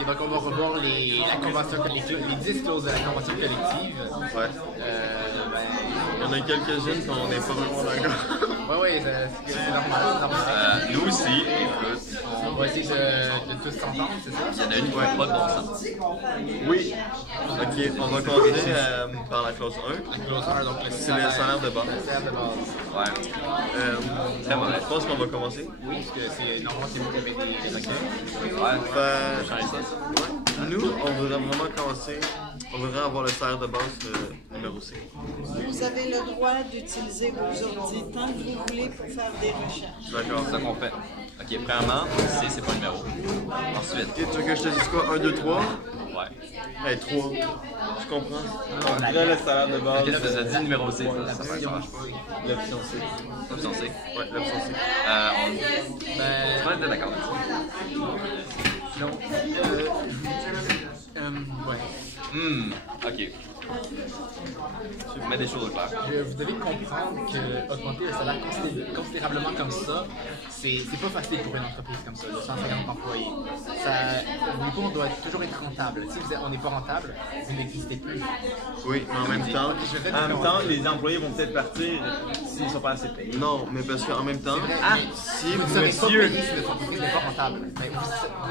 Et donc on va revoir la convention collective, les 10 clauses de la convention collective. Ouais. Il y en a quelques-unes qu'on n'est pas vraiment d'accord. Ouais, c'est normal. Nous aussi, écoute. On va essayer de tous s'entendre, c'est ça? Il y en a une qui n'a pas de bon sens. Oui. Ok, on va commencer par la clause 1. La clause 1, donc C'est le salaire de base. Le salaire de base. Ouais. Très mauvais. Je pense qu'on va commencer. Oui, parce que normalement c'est vous qui avez des acteurs. Ouais. Changer ça. Ouais. Nous, on voudrait vraiment commencer. On voudrait avoir le salaire de base numéro C. Vous avez le droit d'utiliser vos ordi tant que vous voulez pour faire des recherches. D'accord. C'est ça qu'on fait. Ok, premièrement, C, c'est pas le numéro. Ensuite, Ok, tu veux que je te dise quoi? 1, 2, 3? ouais. Hey, 3. Je comprends. On voudrait le salaire de base. Ok, là, tu as dit numéro C. Ça marche pas. L'option C. Option C. Ouais, l'option C. On va être d'accord là-dessus. Non. Ouais. Ok. Je mets des choses au clair. Vous devez comprendre qu'augmenter le salaire considérablement comme ça, c'est pas facile pour une entreprise comme ça, de 150 employés. Le cours doit toujours être rentable. Si on n'est pas rentable, vous n'existez plus. Oui, mais en même temps, les employés vont peut-être partir s'ils ne sont pas assez payés. non, mais parce qu'en même temps, si Vous ne serez pas payé si votre entreprise n'est pas rentable.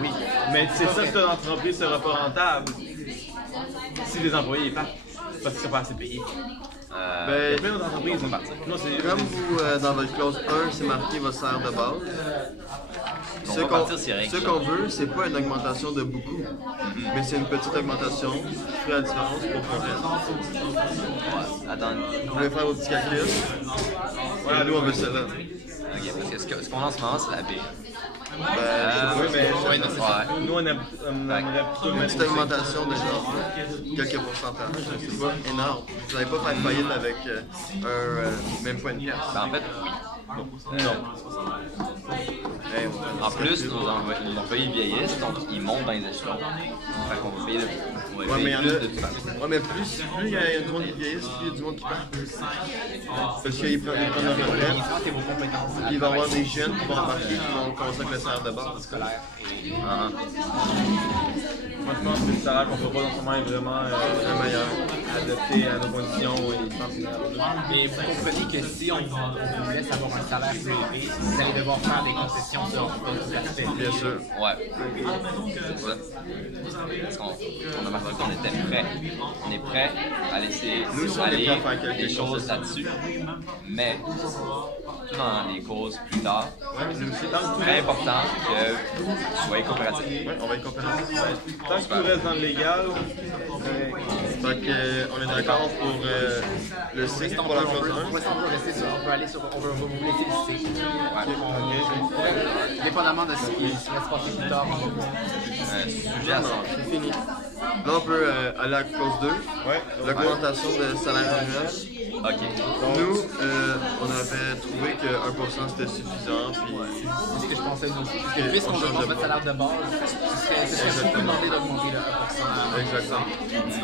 Oui, mais c'est ça que ton entreprise ne sera pas rentable si les employés partent parce qu'ils ne sont pas assez payés. Il y a plein d'autres entreprises qui vont partir. Non, comme vous, dans votre clause 1, c'est marqué votre salaire de base. Ce qu'on veut, c'est pas une augmentation de beaucoup, mais c'est une petite augmentation qui fait la différence pour qu'on reste. Attends. Vous voulez faire vos petits calculs? Voilà, nous on veut celle-là. Ok, parce que ce qu'on a en ce moment, c'est la B. Oui, mais nous, on aimerait plutôt une mettre petite augmentation de genre quelques pourcentages. C'est pas énorme. Vous n'allez pas faire faillite avec même pas une pièce. En fait, oui. Hey, En plus, nos employés vieillissent, donc ils montent dans les échelons. Fait qu'on va payer Ouais, mais il y en a. de toute façon. Ouais, mais plus il y a du monde qui vieillisse, plus il y a du monde qui part. Parce qu'ils prennent leur retraite. Et vos compétences. Puis il va y avoir des jeunes qui vont embarquer, qui vont commencer avec le salaire de base. Scolaire. Moi, je pense que le salaire qu'on propose en ce moment est vraiment meilleur. adapté à nos conditions et je pense que Mais vous comprenez que si on vous laisse avoir un salaire plus élevé, vous allez devoir faire des concessions sur d'autres aspects. Bien sûr. Ouais. C'est ça. Parce qu'on a marqué qu'on était prêt. On est prêt à laisser Nous, on est aller prêt à faire quelque des chose choses là-dessus. Mais, tout dans les causes plus tard, c'est très important que vous soyez coopératifs. Ouais, on va être coopératifs. tant que tout reste dans le légal, Donc, on est d'accord pour le C pour la clause 1. On peut rester sur, on peut aller sur, on va vous laisser le C. Dépendamment de ce qui va se passer plus tard, on va voir. Sujet à ça. C'est fini. Là, on peut aller à la clause 2. ouais, L'augmentation de salaire annuel. Ok. Nous, on avait trouvé que 1% c'était suffisant. Puis, C'est ce que je pensais nous aussi. Parce que Ok, puisqu'on on change augmente de votre salaire de base, ce serait beaucoup demandé d'augmenter le 1%. exactement.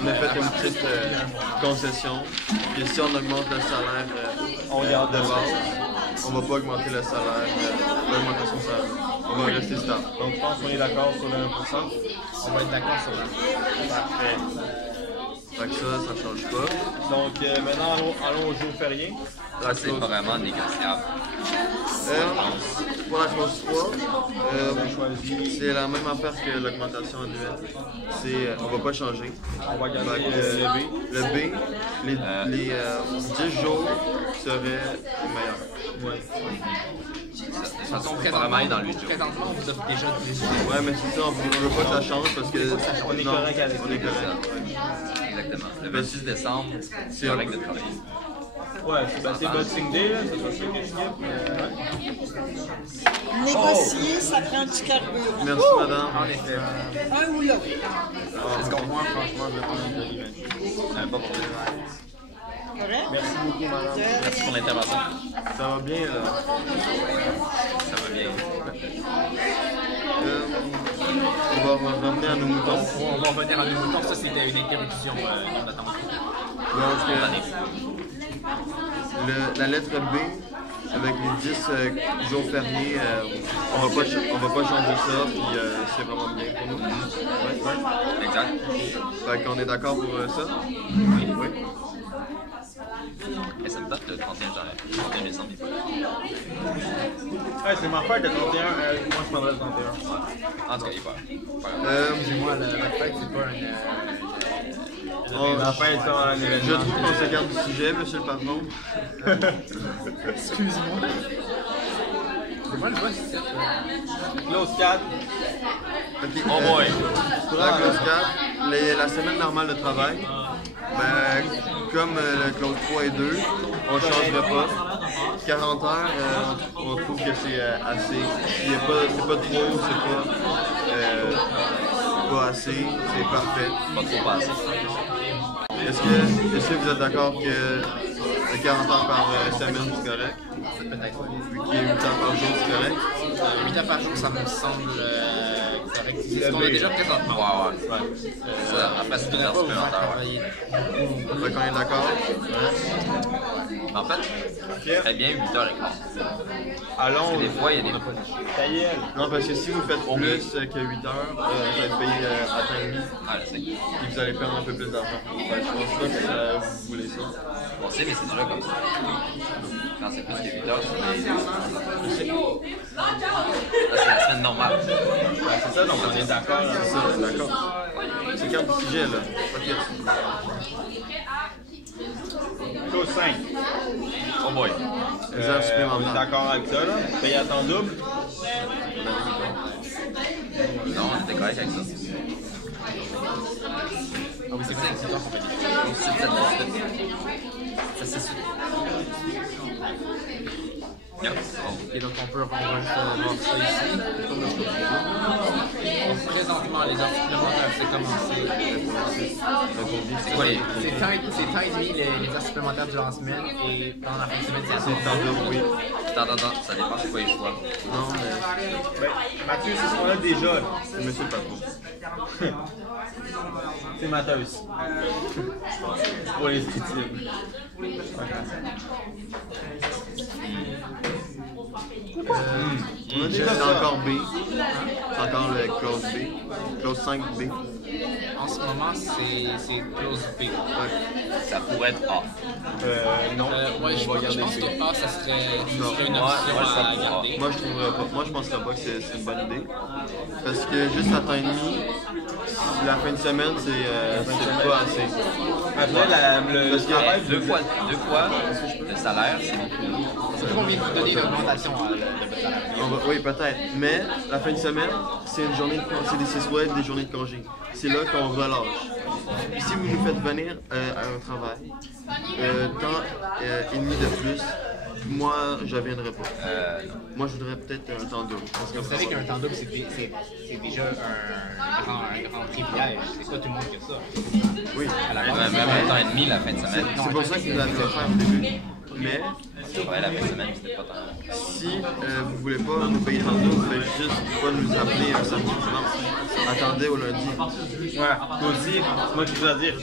On a fait une petite concession. Puis si on augmente le salaire on garde de base, on va pas augmenter le salaire, l'augmentation de salaire. On va rester stable. Donc, je pense qu'on est d'accord sur le 1%. On va être d'accord sur ça. Parfait. Fait que ça change pas. Donc, maintenant, allons au jour férié. La C'est clause, pas vraiment négociable. pour la clause 3, c'est la même affaire que l'augmentation annuelle. On va pas changer. On va garder Fait que, le B. le B, les 10 jours seraient meilleurs. De toute façon, on peut vraiment aller dans le 8 jours. Présentement, on vous offre déjà 10 jours. Ouais, mais c'est ça, on veut pas que ça change parce que On est non, correct avec on est ça. correct. Exactement. Le 26 décembre, c'est correct de travailler. Ouais, c'est Boxing Day, là, ça sera sûr que je skip. Négocier, ça prend du carburant. Merci madame. En effet. Un ou l'autre. Parce qu'on moi, franchement, je vais prendre une de Pas pour deux. Correct? Merci beaucoup, madame. Merci pour l'intervention. Ça va bien là. Ça va bien. On va revenir à nos moutons. On va revenir à nos moutons. Ça, c'était une interruption non attendue. Donc, la lettre B, avec les 10 jours fériés, on va pas changer ça, puis c'est vraiment bien pour nous. Ouais. Exact. Fait qu'on est d'accord pour ça? Oui. Et ça me date le 31 décembre. Ouais, c'est ma fête le 31. Moi, je prendrais le 31. En tout cas, il est pas. Moi, la fête, c'est pas La fête, c'est un événement. Je trouve qu'on s'écarte du sujet, monsieur le patron. Excuse-moi. C'est moi le boss, c'est ça. Close 4. Okay, Oh boy. La clause 4, la semaine normale de travail, ben, comme le clause 3 et 2, on ne changera pas. 40 heures, on trouve que c'est assez. C'est pas trop, c'est pas assez, c'est parfait. Pas trop passé. Est-ce que vous êtes d'accord que 40 heures par semaine, c'est correct? Peut-être. Vu qu'il y a 8 heures par jour, c'est correct? 8 heures par jour, ça me semble correct. C'est ce qu'on a déjà présentement. Ouais. Après, c'est 2 heures supplémentaires. Fait qu'on est d'accord? En fait, très bien 8h15. Allons. Des fois, il y a des. Ta gueule. Non, parce que si vous faites plus que 8 heures, vous allez payer à temps et demi. Ah, je sais. Et vous allez perdre un peu plus d'argent. Je pense pas que vous voulez ça. On sait, mais c'est déjà comme ça. Quand c'est plus que 8 heures, c'est la semaine normale. C'est ça, donc on est d'accord. C'est ça, d'accord. C'est quand le sujet, là. Ok. Chose 5. Oh boy. Les heures On est supplémentaires. d'accord avec ça, là. Payer à temps double. Non, on était correct avec ça. Ah oui, c'est vrai, c'est toi qu'on fait C'est peut-être ça, c'est sûr. Yep. Et donc on va juste voir ça ici. Donc présentement, les heures supplémentaires, c'est commencé. C'est quoi les. C'est temps et demi les heures supplémentaires durant la semaine et pendant la fin de semaine, c'est temps double. Oui. Attends, ça dépend c'est quoi les choix. Non, mais Mathieu, c'est ce qu'on a déjà. c'est monsieur le patron. C'est Matheus. Pour les études. C'est encore B. C'est encore le clause B. Clause 5B. En ce moment, c'est clause B. Ça pourrait être A. Non. Ouais, je pense que A, ça serait une option à garder. Moi, je penserais pas que c'est une bonne idée. Parce que juste à temps et demi, la fin de semaine, c'est pas assez. Après, le travail, Deux fois le salaire, c'est beaucoup. Surtout qu'on vient de vous donner l'augmentation de salaire. Oui, peut-être. Mais la fin de semaine, c'est une journée de congé. C'est soit des journées de congé. C'est là qu'on relâche. Puis si vous nous faites venir à un travail, temps et demi de plus, moi, je ne viendrai pas. Moi, je voudrais peut-être un temps double. Parce que Vous savez qu'un temps double, c'est déjà un grand privilège. C'est pas tout le monde qui a ça. Oui. À la base, Même un temps et demi la fin de semaine. C'est pour ça que vous l'avez offert au début. Mais Ouais, la fin de semaine, c'était pas tant. si vous voulez pas nous payer temps double, vous pouvez juste pas nous appeler un samedi dimanche. Attendez au lundi. ouais, toi aussi, c'est moi qui veux dire.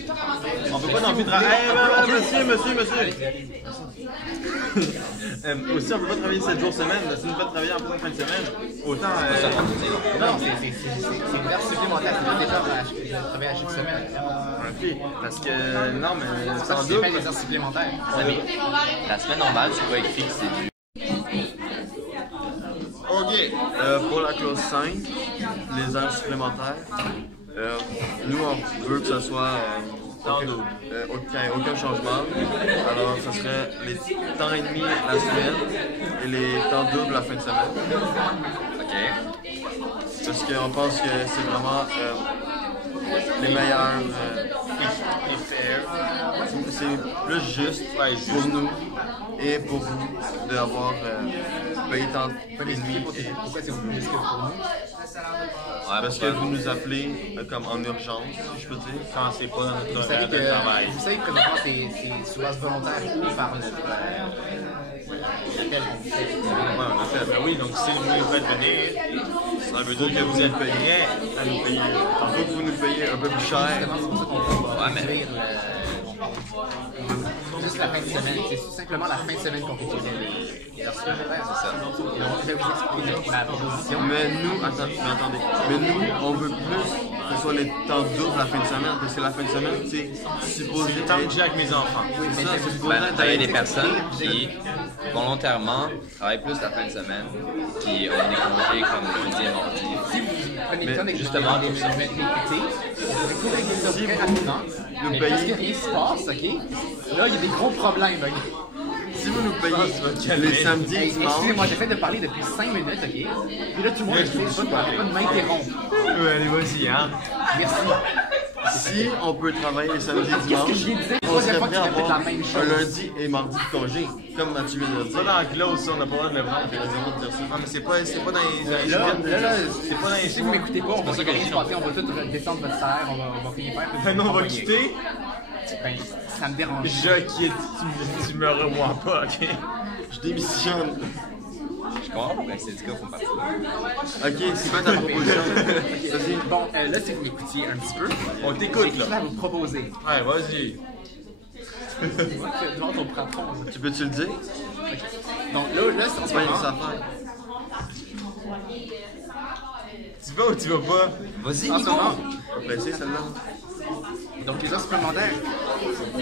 On peut pas non plus travailler. Monsieur. Aussi, on peut pas travailler 7 jours semaine. Si on peut pas travailler en plein fin de semaine, autant. non, c'est une heure supplémentaire. C'est déjà à travailler à chaque semaine. Parce que non, mais Ça, sans c'est doute. pas des heures supplémentaires. La semaine normale, c'est pas écrit que c'est du. OK. Pour la clause 5, les heures supplémentaires, nous, on veut que ce soit aucun changement. Alors, ce serait les temps et demi la semaine et les temps doubles la fin de semaine. OK. Parce qu'on pense que c'est vraiment les meilleurs et fair. C'est plus juste pour nous et pour vous d'avoir payé tant et demi. Pourquoi c'est plus juste que pour nous? Ouais, Parce que vous nous appelez comme en urgence, si je peux dire. Quand c'est pas dans Vous notre savez horaire de travail. que présentement, c'est sous base volontaire ou par notre appel qu'on fait. Ouais, on a fait. Ben oui, donc si vous nous faites venir, ça veut dire que vous êtes prêts à nous payer. Il faut que vous nous payiez un peu plus cher. C'est pour ça qu'on va Ouais, mais- réduire Juste la fin de semaine. C'est simplement la fin de semaine qu'on réduirait les heures supplémentaires. C'est ça. Et donc, je vais vous expliquer ma proposition. Mais nous, attendez. Mais nous, on veut plus que ce soit les temps doubles la fin de semaine, parce que la fin de semaine, c'est supposé C'est le temps que j'ai avec mes enfants. c'est ça, c'est supposé Ben, il y a être des personnes qui, volontairement, travaillent plus la fin de semaine, qui ont des congés comme lundi et mardi. Si vous prenez le temps d'écouter, justement, on pourrait régler ça très rapidement. nous Mais payez- parce que rien se passe, ok? Là, il y a des gros problèmes, ok? Si vous nous payez les samedis et Hey, dimanches, excusez-moi, j'essaie de parler depuis 5 minutes, ok? Puis là, tout le monde essaie pas de m'interrompre. Ouais, allez, vas-y, hein. Merci. si on peut travailler les samedis et Qu'est-ce que dimanches, je viens de dire? on Troisième serait fois prêt que à tu répètes avoir la même un chose. lundi et mardi de congé, comme Mathieu vient de le C'est dire. pas dans la clause, ça, on n'a pas le droit de le prendre. T'as raison de dire ça. Non, mais c'est pas dans les. Là, c'est pas dans les. si vous m'écoutez pas, on va ça rien que se passer, on va tout descendre votre salaire, on va rien faire. puis Ben non, on va envoyer. quitter. Ben, ça me dérange. Je quitte. Tu me revois pas, ok? Je démissionne. Je comprends pas pourquoi les syndicats font partie de ça. Ok, c'est quoi ta proposition? Vas-y. Bon, là, si vous m'écoutiez un petit peu, On t'écoute, j'ai quelque chose là. à vous proposer. Ouais, vas-y. Devant ton patron. Tu peux-tu le dire? Donc là, en ce C'est pas une moment, affaire. Tu vas ou tu vas pas? Vas-y, en ce moment, Pas pressé celle-là. donc les heures supplémentaires, on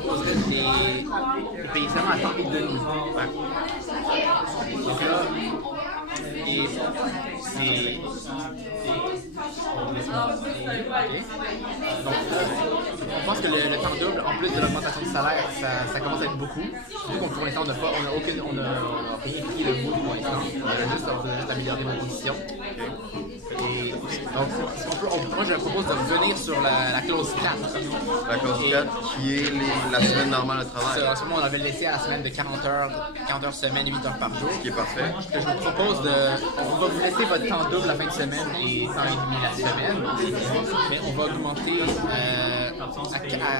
proposerait de payer seulement à temps et demi. Donc là, et c'est... Ok. Donc, on pense que le temps double, en plus de l'augmentation du salaire, ça commence à être beaucoup. Surtout qu'on pour l'instant, on n'a rien pris le bout pour l'instant. On a juste amélioré nos conditions. Et donc, moi, je propose de revenir sur la clause 4. La clause 4 qui est la semaine normale de travail. En ce moment, on avait laissé à la semaine de 40 heures semaine, 8 heures par jour. Qui est parfait. Que je vous propose on va vous laisser votre temps double la fin de semaine et temps et demi la semaine, mais on va augmenter à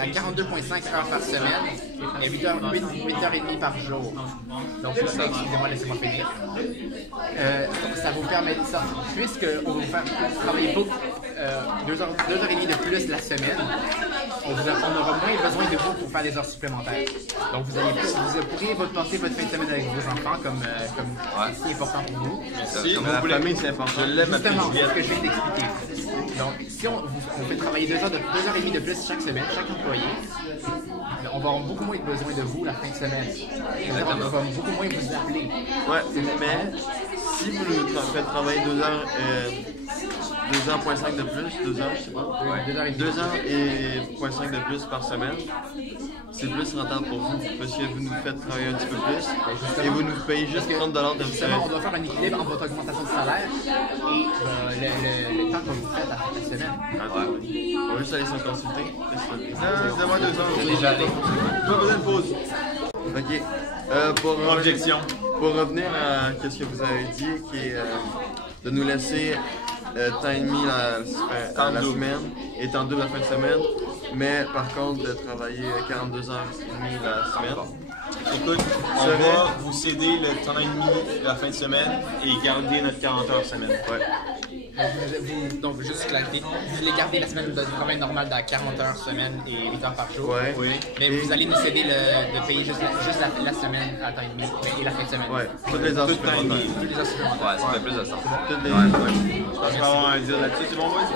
42,5 heures par semaine et 8 heures et demie par jour. Donc ça, excusez-moi, laissez-moi finir. Ça vous permet ça, puisque on va vous faire travailler beaucoup, 2 heures et demie de plus la semaine, on aura moins besoin de vous pour faire des heures supplémentaires. Donc vous pourriez passer votre fin de semaine avec vos enfants comme c'est si important pour vous. Si, Comme la famille, c'est important. Je l'aime, ma petite Justement, c'est ce Juliette. que je viens d'expliquer. Donc, si on fait travailler 2 heures et demie de plus chaque semaine, chaque employé, on va avoir beaucoup moins besoin de vous la fin de semaine. On va beaucoup moins vous appeler. Ouais, mais si vous nous faites travailler 2 heures, 2h.5 de plus, 2 heures, je sais pas. Ouais, 2 heures et demie. 2 heures et 0.5 de plus par semaine, c'est plus rentable pour vous parce que vous nous faites travailler un petit peu plus et vous nous payez juste 30 $ de Justement, on doit faire un équilibre entre votre augmentation de salaire et le temps que vous faites à la semaine. On va juste aller s'en consulter. Non, donne-moi 2 heures. J'ai déjà allé. Pas besoin de pause. Ok. Objection. Pour revenir à ce que vous avez dit, qui est de nous laisser temps et demi la semaine et temps double la fin de semaine, mais par contre de travailler 42 heures et demie la semaine. Écoute, on va vous céder le temps et demi la fin de semaine et garder notre 40 heures semaine. Ouais. Donc, juste clarifier, vous voulez garder la semaine de travail normale dans 40 heures semaine et 8 heures par jour. Ouais. Oui. Mais vous allez nous céder de payer juste la semaine à temps et demi et la fin de semaine. Ouais. Toutes les heures Tout le temps et supplémentaires. demi. Toutes les heures supplémentaires. Ouais, ça fait plus de sens. Toutes les... Je pense qu'on va avoir à dire là-dessus. C'est bon, ouais?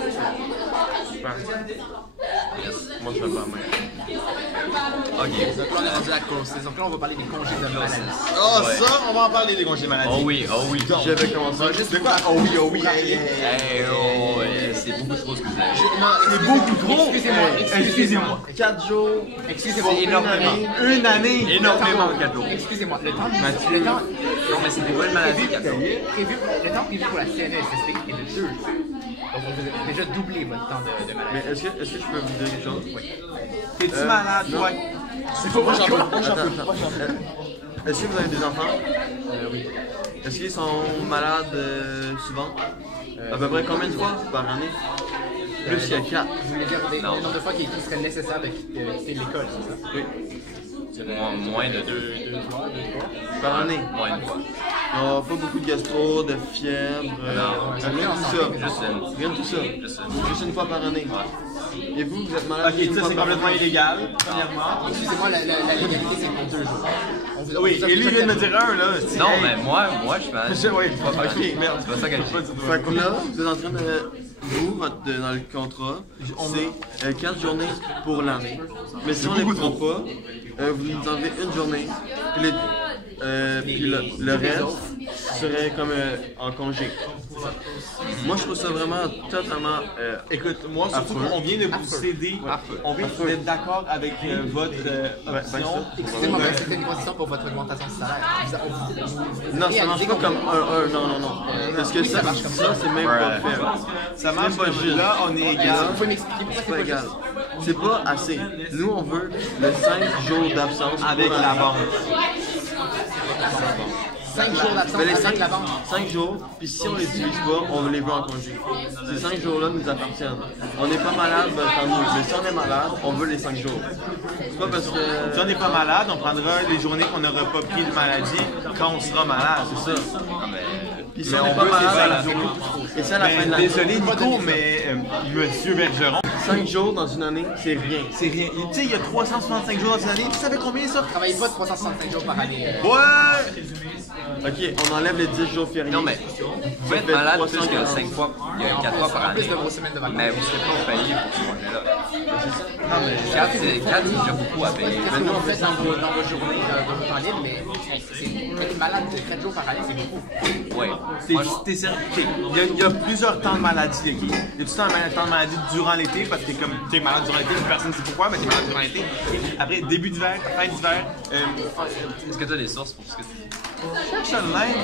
Super. Moi, je fais pas la main. Ok. Donc là, on est rendu à la course. Donc là, on va parler des congés de maladie. Oh, Ouais. ça, on va en parler des congés maladie. Oh oui, oh oui. J'avais commencé. De quoi? Oh oui, oh oui. Hey, oh, ouais, c'est beaucoup trop ce que vous avez dit. C'est beaucoup trop. Excusez-moi. 4 jours. Excusez-moi. C'est énormément. Une année. Énormément de cadeaux. Excusez-moi. Le temps Non, mais c'était pas une maladie, cadeau. le temps prévu pour la CNSST est de 2 jours. Donc, vous avez déjà doublé votre temps de maladie. Mais est-ce que je peux vous dire quelque chose? T'es-tu malade, non. toi? Moi, j'en peux. Est-ce que vous avez des enfants? Oui. Est-ce qu'ils sont malades souvent? À peu près combien de fois par année? Plus qu'il y a 4. Vous voulez dire le nombre de fois qu'il serait nécessaire de quitter l'école, c'est ça? Oui. Moins de 2. 2 fois, 2 fois. Par année. Moins de fois. Pas beaucoup de gastro, de fièvre. Non. Rien de tout ça. Juste une. Rien de tout ça. Juste une. Juste une fois par année. Et vous êtes malade. Ok, ça c'est complètement illégal, premièrement. Excusez-moi, la légalité c'est pour 2 jours. Oui, et lui il vient de me dire un là. Non, mais moi je suis malade. Oui, Ok, merde, c'est pas ça que je dis. Fait que là, vous êtes en train de. Vous, dans le contrat, c'est 4 journées pour l'année. Mais si on ne les prend pas, vous nous enlevez une journée. Puis le reste serait comme en congé. Moi, je trouve ça vraiment totalement. Écoute, moi, surtout qu'on vient de vous céder, on vient d'être d'accord avec votre option. Excusez-moi, mais c'était une condition pour votre augmentation de salaire. Non, ça marche pas comme non. Parce que ça marche comme ça, c'est même pas fait. Ça marche pas juste. Là, on est égal. Vous pouvez m'expliquer pourquoi C'est pas égal. C'est pas assez. Nous, on veut le 5 jours d'absence Avec la banque. 5 jours d'absence avec la banque. 5 jours, puis si on les utilise pas, on les veut en congé. Ces 5 jours-là nous appartiennent. On n'est pas malade, ben tant mieux. Mais si on est malade, on veut les 5 jours. C'est pas parce que. Si on n'est pas malade, on prendra les journées qu'on n'aura pas pris de maladie quand on sera malade. C'est ça. Puis si Mais on n'est on pas veut malade, ces 5 jours. et c'est à la fin de l'année. Désolé Nico, mais Monsieur Bergeron. 5 jours dans une année, c'est rien. C'est rien. Tu sais, il y a 365 jours dans une année. Tu savais combien ça? Vous travaillez pas de 365 jours par année. Ouais! Ok, on enlève les 10 jours fériés. Non, mais vous pouvez être malade plus que 5 fois, il y a 4 fois par En plus année. de vos semaines de vacances. Mais vous ne serez pas payé pour ce journée-là. 4, c'est déjà beaucoup à payer. Qu'est-ce que vous faites dans vos journées de votre temps libre, mais être malade 4 jours par année, c'est beaucoup. Ouais. T'es sérieux? Il y a plusieurs temps de maladie, les gars. Il y a tout le temps de maladie durant l'été, parce que comme tu es malade durant l'été, personne ne sait pourquoi, mais tu es malade durant l'été. Après, début d'hiver, fin d'hiver. Est-ce que tu as des sources pour ce que tu dis? Cherche online,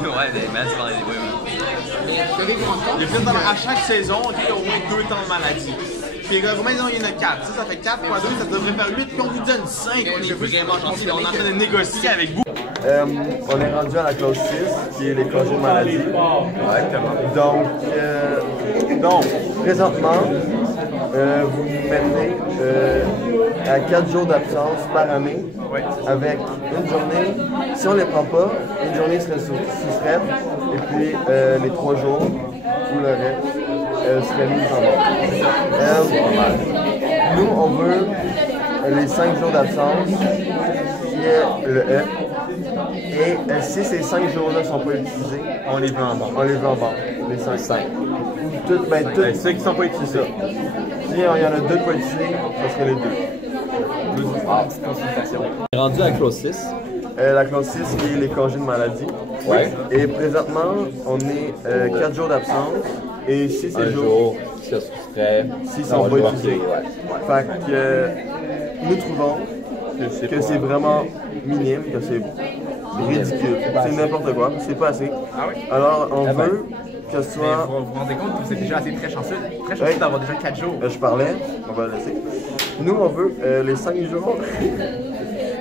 Ouais, des masses dans les Vous devez vous rendre compte. il y a à chaque saison, il y a au moins 2 temps de maladie. Puis les gars, il y en a 4. Ça fait 4 fois 2, ça devrait faire 8, puis on vous donne 5. On est vraiment gentil, on est en train de négocier avec vous. On est rendu à la clause 6, qui est les congés de maladie. Donc, présentement, vous vous mettez à 4 jours d'absence par année, avec une journée, si on ne les prend pas, une journée serait sous frais, et puis les 3 jours, ou le reste, serait mis en bas. Nous, on veut les 5 jours d'absence, qui est le E. Et si ces 5 jours-là ne sont pas utilisés, On les veut en banque. on les veut en banque, les 5. Ceux qui ne sont pas utilisés. Si il y en a 2 pas utilisés, ce serait les 2. On est rendu à clause 6. La clause 6 qui est les congés de maladie. Ouais. Et présentement, on est 4 jours d'absence. Et si ces Un jours, jour, si ça soustrait, s'ils sont pas utilisés. Fait que nous trouvons que c'est vraiment minime, que c'est ridicule. C'est n'importe quoi, c'est pas assez. Alors on veut que ce soit. Vous vous rendez compte que vous êtes déjà assez très chanceux d'avoir déjà 4 jours. Je parlais, on va le laisser. Nous on veut les 5 jours.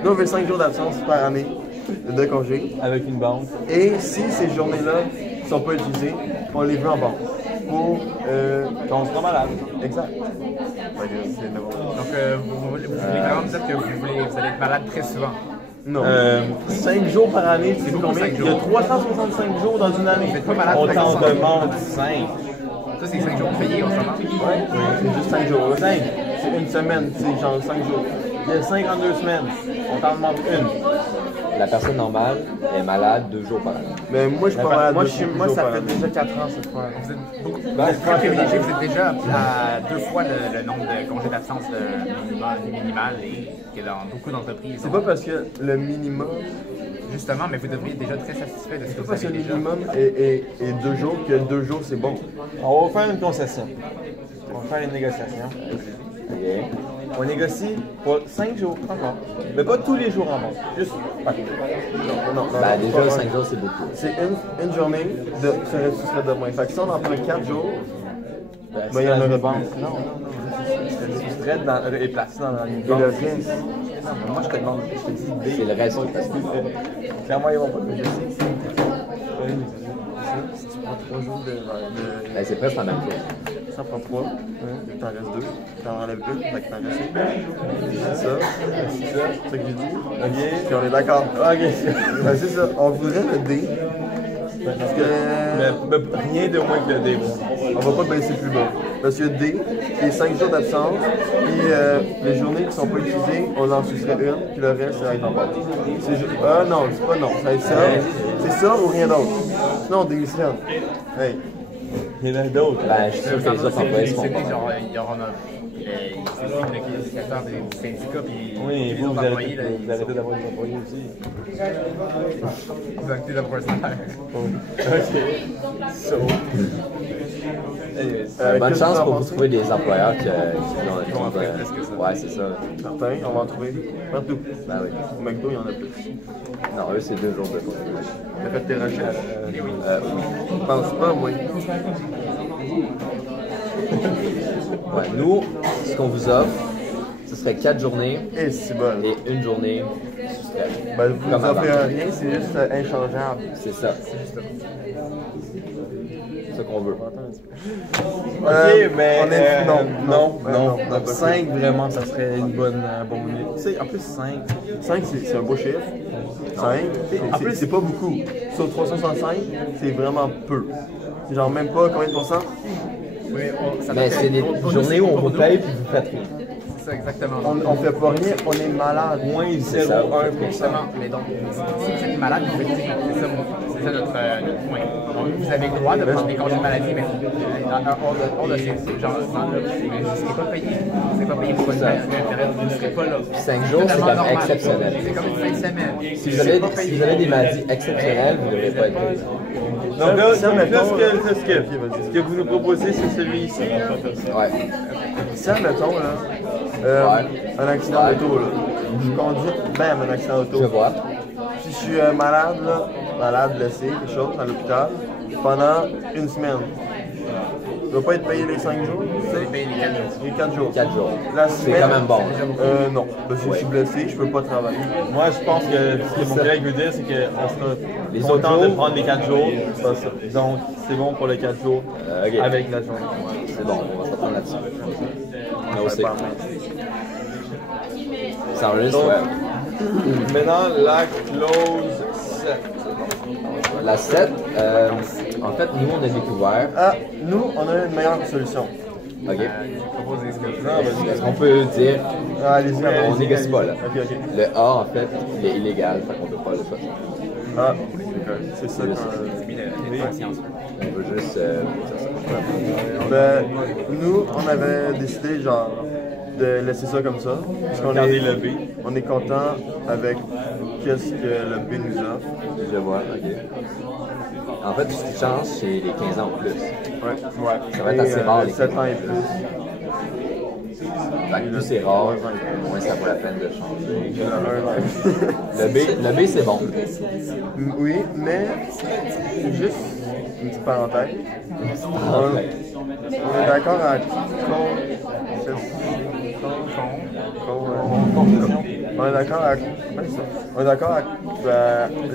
Nous on veut 5 jours d'absence par année de congé. avec une banque. Et si ces journées-là ne sont pas utilisées, on les veut en banque. Pour Quand on sera malade. exact. Donc, vous voulez vraiment me dire que vous allez être malade très souvent. Non. 5 jours par année, c'est beaucoup, combien? 5 Il y a jours. 365 jours dans une année. Vous êtes pas malade On très t'en souvent. demande 5. Ça, c'est 5 jours payés en ce moment. Ouais, C'est juste 5 jours. 5. C'est une semaine, c'est genre 5 jours. Il y a 52 semaines. On t'en demande une. La personne normale est malade 2 jours par année. Mais moi je suis pas malade. Moi, ça fait déjà 4 ans cette fois. Vous êtes beaucoup plus privilégié, vous êtes déjà à 2 fois le nombre de congés d'absence minimal qu'il y a dans beaucoup d'entreprises. C'est pas parce que le minimum. Justement, mais vous devriez être déjà très satisfait de ce que C'est pas vous parce que avez le déjà. minimum est 2 jours que 2 jours c'est bon. On va faire une concession. On va faire une négociation. On négocie pour 5 jours encore. Mais pas tous les jours en banque. Juste. Non, Ben, déjà, pas 5 jours, c'est beaucoup. C'est une journée ce serait de moins. Fait que si on en prend 4 jours, Ben, il y en aurait banque. plus. Non. C'est est placé dans une Et banque. le reste. Moi, je te demande. Je te dis C'est le reste. Parce que clairement, ils vont pas me laisser. Si tu prends 3 jours ben, c'est presque la même chose. ça prend 3, t'en restes 2, t'en enlèves 1, fait que t'en restes 1. C'est ça que j'ai dit. Ok. Puis on est d'accord. Ok. Ben, c'est ça, on voudrait le D Parce que rien de moins que le D. on va pas baisser plus bas. Parce que D, qui est 5 jours d'absence, puis les journées qui ne sont pas utilisées, on en sucerait une, puis le reste, ça va être en bas. Ah non, c'est pas non, ça va être ça. C'est ça ou rien d'autre. Sinon, on démissionne. Hey. Il y en a d'autres. Ben, je suis sûr que les autres employés seront pas. Genre, il y aura le secrétaire des syndicats, puis Oui, les vous autres employés. arrêtez d'avoir des employés aussi. Vous arrêtez d'avoir un salaire. Ok. So. Bonne qu'est-ce chance que pour t'en vous penses? trouver des employeurs qui vont en faire plus que ça. Ouais, c'est ça. Certain, on va en trouver partout. Ben oui. Au McDo, il y en a plus. Non, eux, c'est 2 jours de congé. T'as fait tes recherches? Oui. Je pense pas, moi. Ouais, nous, ce qu'on vous offre, ce serait 4 journées Et c'est bon. et 1 journée soustraite. Ben, vous Comme nous offrez avant. rien, c'est juste inchangeable. C'est ça. C'est ce qu'on veut. Ok, mais on est... non. pas 5, vraiment, ça serait une bonne idée. Tu sais, en plus, 5. 5, c'est un beau chiffre. 5, en plus, c'est pas beaucoup. Sur 365, c'est vraiment peu. C'est genre même pas combien de pourcents? Oui, Mais c'est des journées où on vous paye puis vous faites rien. C'est ça, exactement. On fait pas rien, on est malade. Moins C'est ça. 0,1%. Justement, mais donc, si vous êtes malade, vous faites c'est ça notre point. Donc, vous avez le droit de prendre des congés de maladie, mais hors de ces gens-là, c'est pas payé. C'est pas payé pour une période où vous ne serez pas là. 5 jours, c'est comme exceptionnel. C'est comme une fin de semaine. Si vous avez des maladies exceptionnelles, vous ne devrez pas être payé. Donc là, Ça, donc là, mettons, ce que vous nous proposez, c'est celui-ci. Ouais. Si, admettons, là, un accident d'auto, là. Je conduis, bam, un accident Je d'auto. vois. Si je suis malade, là, malade, blessé, quelque chose, à l'hôpital, pendant une semaine, je ne vais pas être payé les 5 jours, Vous allez payer les 4 jours. les 4 jours. 4 jours. La C'est semaine, quand même bon. non, parce que je suis blessé, je peux pas travailler. Moi, je pense que ce que mon collègue veut dire, c'est qu'on sera Les content autres de jours, prendre les 4 jours. Donc, c'est bon pour les 4 jours Ok. avec la journée. C'est bon, on va s'attendre là-dessus. Nous aussi. Ça enregistre, ouais. Maintenant, la clause 7. La 7, en fait, nous, on a découvert. Ah, nous, on a une meilleure solution. OK. Proposez ce que vous Non, vas-y. Est-ce qu'on peut dire. Ah, allez-y, On négocie pas, là. Ok, ok. Le A, en fait, il est illégal, fait qu'on peut pas le choisir. Ah, c'est ça qu'on... On veut juste. Ben, nous, on avait décidé, genre, de laisser ça comme ça. Parce qu'on Regardez est, le B. on est content avec qu'est-ce que le B nous offre. Je vois, OK. En fait, ce qui change, c'est les 15 ans ou plus. Ouais. Ça va être assez rare, les 7 ans et plus. Fait que plus c'est rare, moins ça vaut la peine de changer. Il y en a un. Le B, c'est bon. Oui, mais juste une petite parenthèse. On est d'accord à on est d'accord à on est d'accord à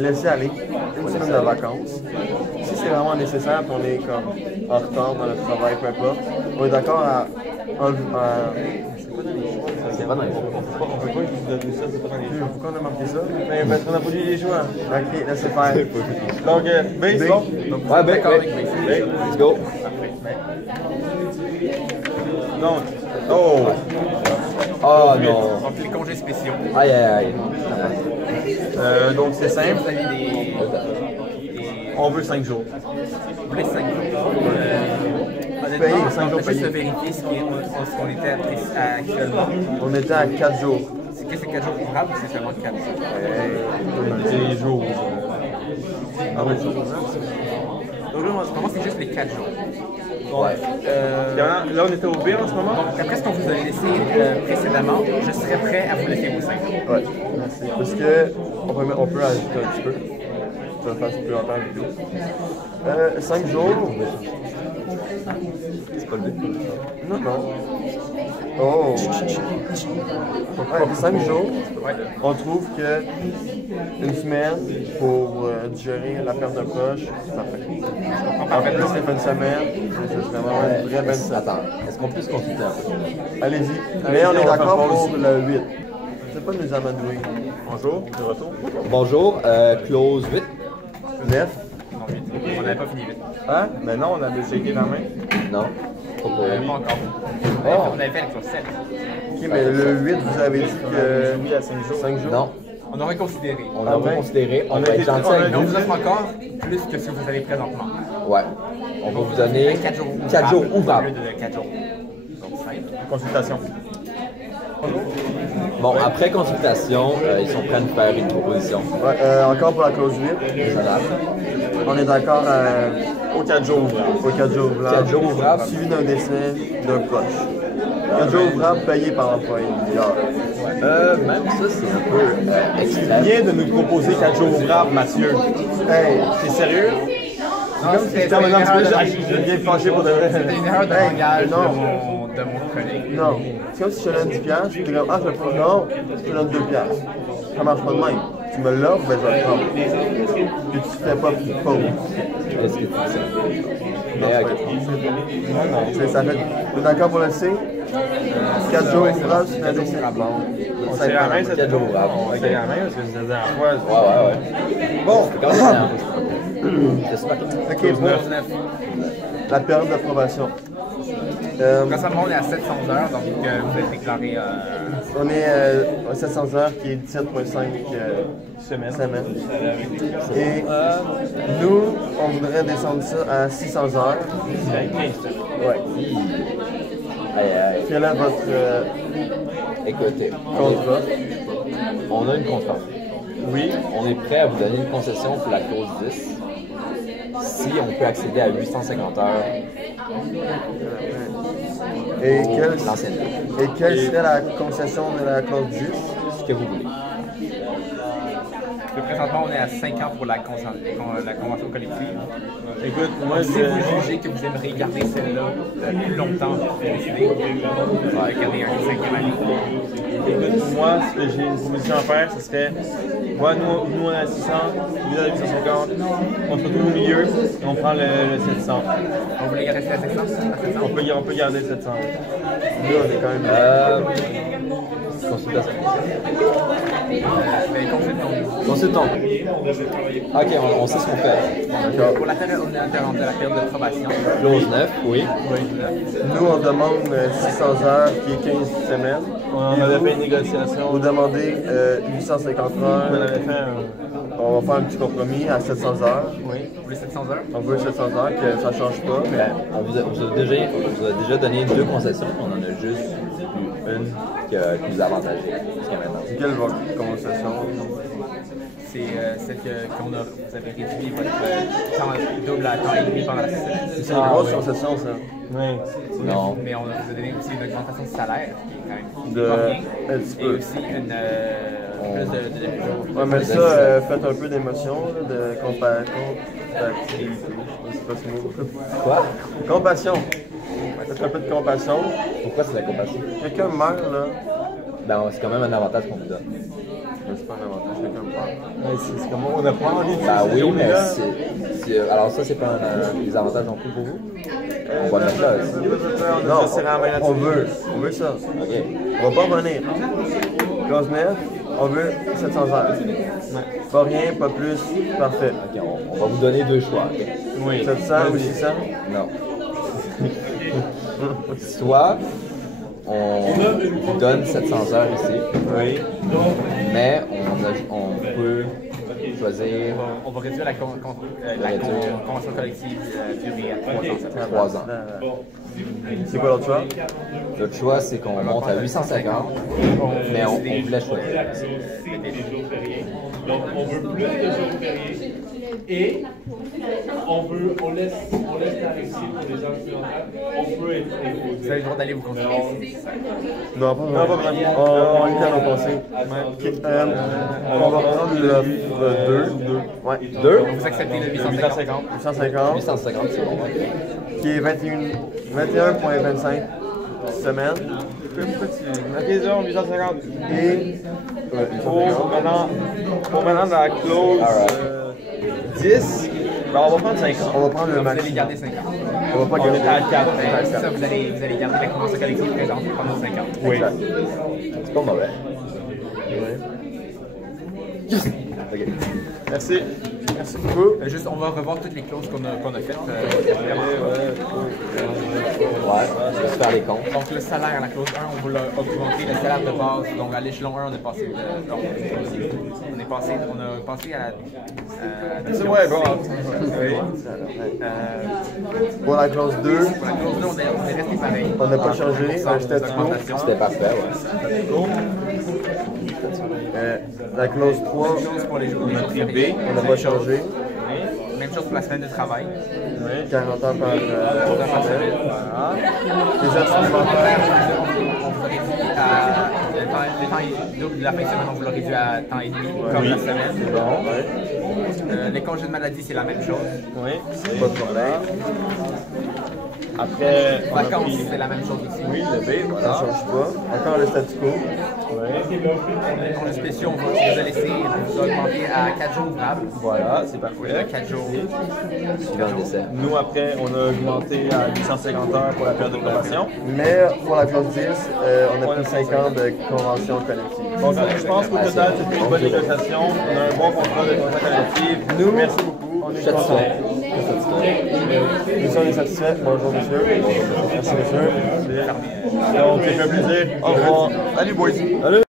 laisser aller une semaine de vacances. Si c'est vraiment nécessaire, puis on est comme en retard dans notre travail, peu importe, on est d'accord à C'est pas dans les On peut pas juste donner ça, c'est pas dans les choix. pourquoi on a marqué ça? Mais parce qu'on a pas lu les choix. Ok, laissez faire. Donc, B, c'est bon? Ouais, ben, let's go. Donc, oh! Oh non. Donc, les congés spéciaux. Aïe, aïe, aïe. Donc c'est simple. Vous avez des On veut 5 jours. vous voulez 5 jours. Payé, Honnêtement, 5 jours on va juste payés. vérifier ce qu'on était actuellement. On était à 4 jours. C'est que c'est 4 jours ouvrables ou c'est seulement 4 jours? C'est les jours. Ah oui, Donc là, pour moi, c'est juste les 4 jours. Ouais. Là, on était au B en ce moment. Donc, après ce qu'on vous a laissé précédemment, je serais prêt à vous laisser vos 5 jours. ouais, merci. Parce que on peut ajouter un petit peu. Ça va faire plus longtemps la vidéo. 5 jours. C'est pas le but. Non, non. Oh! Ouais, 5 jours, on trouve que une semaine pour digérer la perte de proche, c'est parfait. En fait, là, c'est fin de semaine, c'est vraiment une vraie belle semaine. Attends, est-ce qu'on peut se consulter un peu? Allez-y. Mais on est d'accord pour le 8. C'est pas nous amadouer. Bonjour, de retour. Bonjour, clause 8. 9. n'avait pas fini vite. Hein? Mais non, on avait shaké la main. Non? Pas pour lui. Pas encore. Oh. On avait fait la clause 7. Ok, mais le 8, vous avez dit que. Oui, à 5 jours. 5 jours? Non. On aurait considéré. On a reconsidéré. On va être gentil Mais avec on vous. vous offre encore plus que ce que vous avez présentement. Ouais. On va vous donner 4 jours 4 jours ouvrables. Au lieu de 4 jours. Donc 5. Consultation. Bon, après consultation, ils sont prêts à nous faire une proposition. Ouais, encore pour la clause 8. Raisonnable. On est d'accord Aux 4 jours ouvrables. aux 4 jours ouvrables. 4 jours ouvrables. Suivi d'un décès d'un proche. 4 jours ouvrables payés par l'employé. Même ça, c'est un peu extrême. Viens de nous proposer 4 jours ouvrables, Mathieu. Hey, T'es sérieux? comme si j'étais un je viens fâché pour de vrai. C'était une erreur de Hey, langage non. de mon collègue. Non. C'est comme si je te donne 10 piastres, tu dis comme, ah, je vais pas. Non, je te donne 2 piastres. Ça marche pas de même. Tu me l'offres, ben je vais le prendre. Puis tu fais pas pauvre. Qu'est-ce que tu dis? Mais ok. Ça fait. Vous êtes d'accord pour le C? 4 jours ouvrables, c'est un décès. On serre la main, 4 jours ouvrables. On serre la main parce que c'est la dernière fois. Ouais. Bon, c'est quand même un peu. C'est super. Ok, bon. La période d'approbation. Récemment, on est à 700 heures, donc vous êtes déclaré. On est à 700 heures qui est 17,5 semaines. Et nous, on voudrait descendre ça à 600 heures. Ouais. Aïe. Quel est votre Écoutez, contrat? on a une contrainte. Oui, on est prêt à vous donner une concession pour la clause 10 si on peut accéder à 850 heures Et pour l'ancienneté. et quelle serait la concession de la clause 10? Ce que vous voulez. Présentement, on est à 5 ans pour la convention collective. Écoute, moi, Si vous jugez que vous aimeriez garder celle-là plus longtemps, vous pouvez décider. On va garder un 5e année. écoute, moi, ce que j'ai une proposition à faire, ce serait, moi, nous on est à 600, vous êtes à 850, on se retrouve au milieu et on prend le 700. On voulait rester à 700? On peut garder le 700. Nous, on est quand même. Consultation. Mais consultons. Consultons. Ok, on sait ce qu'on fait. Pour la période de la période de probation, Clause 9, oui. Nous, on demande 600 heures qui est 15 semaines. On avait fait une négociation. Vous demandez 850 On heures. avait fait un. On va faire un petit compromis à 700 heures. vous voulez 700 heures? On veut 700 heures, que ça ne change pas. Ben, on vous a déjà donné 2 concessions. On en a juste eu une qui nous a avantagé jusqu'à maintenant. C'est quelle votre concession? C'est celle qu'on a. Vous avez réduit votre temps double à temps et demi pendant la semaine. C'est une grosse concession, ça. Oui. Non. Mais on vous a donné aussi une augmentation de salaire qui est quand même De- pas rien. un petit Et peu. aussi une plus de jours. Ouais, mais ça, faites un peu d'émotion, là, de compassion. Je sais pas ce mot. Quoi? Compassion. Faites un peu de compassion. Pourquoi c'est la compassion? Quelqu'un meurt, là. Ben, c'est quand même un avantage qu'on vous donne. Mais c'est pas un avantage, quelqu'un meurt. C'est comme on a pas envie de Ben oui, mais là. alors ça, c'est pas des avantages non plus pour vous? On va le mettre là. Non, Ça, c'est la main on là-dessus. veut ça. Ok. On va pas revenir. Clause 9, on veut 700 heures. Pas rien, pas plus, parfait. Ok, on va vous donner 2 choix. ok? Oui. 700 ou 600? Non. Soit on vous donne 700 heures ici, Oui. mais on peut choisir On va réduire la convention collective durée à 3 ans. Ça fait 3 ans. C'est quoi l'autre choix? L'autre choix, c'est qu'on monte à 850, mais on vous laisse choisir. Donc, on veut plus de jours fériés et on laisse la réussite pour les gens occidentales. On peut être Vous avez le droit d'aller vous consulter. Non, pas vraiment. On lit à nos conseils. On va prendre l'offre 2. Ouais, 2. Donc vous acceptez le 850. 850, 850, c'est bon. qui est 21,25 semaines. Ok, disons 850. Et. Ouais, Pour maintenant dans la clause 10, ben on va prendre 50. on va prendre le Vous allez maximum. garder 5 ans. On va pas On est garder. à 4. C'est ça, vous allez garder la convention collective présente pendant 5 ans. Oui. C'est pas mauvais. Ouais. Ok. Merci. Merci beaucoup. Juste, on va revoir toutes les clauses qu'on a faites. Ouais, juste faire les comptes. Donc, le salaire à la clause 1, on va augmenter le salaire de base. Donc, à l'échelon 1, on a passé à la. Ouais, bon. Pour la clause 2, Pour la clause 2, on est resté pareil. on n'a pas changé le statu quo. C'était parfait, ouais. La clause 3, Pour les jours on n'a pas changé. Même chose pour la semaine de travail. 40 heures par semaine. Voilà. Les heures On supplémentaires, vous aurait dit le temps de la fin de semaine, on vous l'aurait réduit à temps et demi, comme la semaine. Les congés de maladie, c'est la même chose. Oui. pas de problème. Après, on a Vacances, pris- c'est la même chose aussi. Oui, le B, Ça voilà. ne change pas. Encore le statu quo. Les congés spéciaux, on va vous a laissé vous augmenter à 4 jours ouvrables. Voilà, c'est parfait. 4 jours. Suivant le décès. Nous, après, on a augmenté à 850 heures pour la période de probation. Mais pour la clause 10, on a pris 5 ans de convention collective. Donc, je pense qu'au total, c'était une bonne négociation. On a un bon contrat de contrat collectif. Nous, Merci beaucoup. on est Satisfait. contents. Nous sommes satisfaits. Bonjour, monsieur. Merci, monsieur. Donc, c'est un plaisir. Au revoir. Allez, boys. Allez.